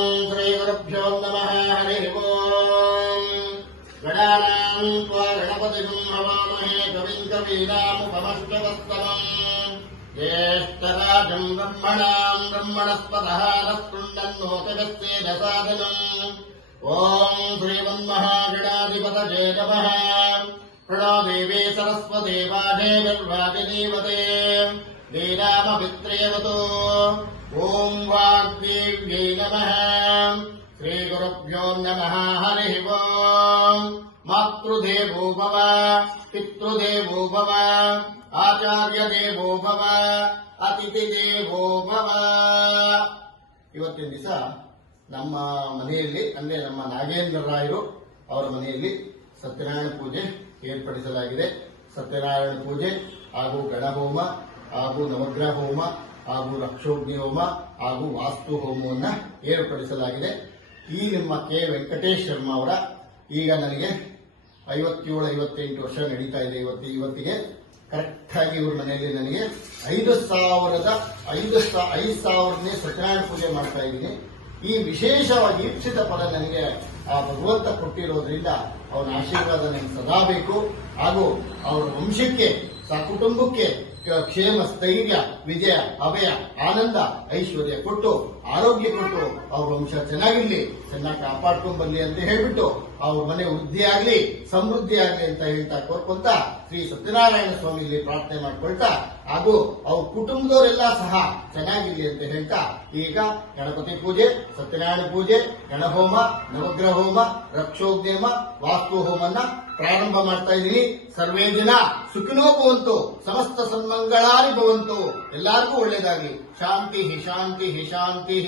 श्रीगुरुभ्यो नमः हरिः ओम् गणानाम् त्वा गणपतिम् हवामहे कविम् कवीनामुपमश्रवस्तमम् ज्येष्ठराजम् ब्रह्मणाम् ब्रह्मणस्पतः नस्तुण्डन्नोतिगस्तेजसादनम् ओम् श्रीमन्महागणाधिपतये नमः प्रणो देवी सरस्वती वाजेर्वाजिनीवते लीलामभित्रेवतो ओम वाग्देव्यै नमः श्रीगुरुभ्यो नमः हरिः ओम् मातृदेवो भव पितृदेवो भव आचार्यदेवो भव अतिथिदेवो भव ಇವತ್ತಿನ ದಿವಸ ನಮ್ಮ ಮನೆಯಲ್ಲಿ ಅಂದ್ರೆ ನಮ್ಮ ನಾಗೇಂದ್ರ ರಾಯರು ಅವರ ಮನೆಯಲ್ಲಿ ಸತ್ಯನಾರಾಯಣ ಪೂಜೆ ಏರ್ಪಡಿಸಲಾಗಿದೆ. ಸತ್ಯನಾರಾಯಣ ಪೂಜೆ ಹಾಗೂ ಗಣಹೋಮ ಹಾಗೂ ನವಗ್ರಹ ಹೋಮ ಹಾಗೂ ರಕ್ಷೋಗ್ನಿ ಹೋಮ ಹಾಗೂ ವಾಸ್ತು ಹೋಮವನ್ನು ಏರ್ಪಡಿಸಲಾಗಿದೆ. ಈ ನಿಮ್ಮ ಕೆ ವೆಂಕಟೇಶ್ ಶರ್ಮಾ ಅವರ ಈಗ ನನಗೆ 57-58 ವರ್ಷ ನಡೀತಾ ಇದೆ. ಇವತ್ತಿಗೆ ಕರೆಕ್ಟ್ ಆಗಿ ಇವ್ರ ಮನೆಯಲ್ಲಿ ನನಗೆ 5,000ನೇ ಸತ್ಯನಾರಾಯಣ ಪೂಜೆ ಮಾಡ್ತಾ ಇದ್ದೀನಿ. ಈ ವಿಶೇಷವಾಗಿ ಇಚ್ಛಿತ ಫಲ ನನಗೆ ಆ ಭಗವಂತ ಕೊಟ್ಟಿರೋದ್ರಿಂದ ಅವನ ಆಶೀರ್ವಾದ ನನಗೆ ಸದಾ ಬೇಕು. ಹಾಗೂ ಅವರ ವಂಶಕ್ಕೆ ಕುಟುಂಬಕ್ಕೆ ಕ್ಷೇಮ, ಸ್ಥೈರ್ಯ, ವಿಜಯ, ಅಭಯ, ಆನಂದ, ಐಶ್ವರ್ಯ ಕೊಟ್ಟು ಆರೋಗ್ಯ ಕೊಟ್ಟು ಅವ್ರ ವಂಶ ಚೆನ್ನಾಗಿರ್ಲಿ, ಚೆನ್ನಾಗಿ ಕಾಪಾಡ್ಕೊಂಡ್ ಬರ್ಲಿ ಅಂತ ಹೇಳ್ಬಿಟ್ಟು ಅವ್ರ ಮನೆ ವೃದ್ಧಿ ಆಗ್ಲಿ, ಸಮೃದ್ಧಿ ಆಗ್ಲಿ ಅಂತ ಹೇಳ್ತಾ ಕೋರ್ಕೊಂತ ಶ್ರೀ ಸತ್ಯನಾರಾಯಣ ಸ್ವಾಮಿಯಲ್ಲಿ ಪ್ರಾರ್ಥನೆ ಮಾಡ್ಕೊಳ್ತಾ ಹಾಗೂ ಅವ್ರ ಕುಟುಂಬದವರೆಲ್ಲ ಸಹ ಚೆನ್ನಾಗಿರ್ಲಿ ಅಂತ ಹೇಳ್ತಾ ಈಗ ಗಣಪತಿ ಪೂಜೆ, ಸತ್ಯನಾರಾಯಣ ಪೂಜೆ, ಗಣಹೋಮ, ನವಗ್ರಹ ಹೋಮ, ರಕ್ಷೋಗ್ನೇಮ, ವಾಸ್ತು ಹೋಮನ್ನ ಪ್ರಾರಂಭ ಮಾಡ್ತಾ ಇದ್ದೀನಿ. ಸರ್ವೇ ಜನ ಸುಖಿನೋ ಭವಂತು, ಸಮಸ್ತ ಸನ್ಮಂಗಳಾನಿ ಭವಂತು. ಎಲ್ಲರಿಗೂ ಒಳ್ಳೇದಾಗಲಿ. ಶಾಂತಿ ಶಾಂತಿ ಶಾಂತಿ.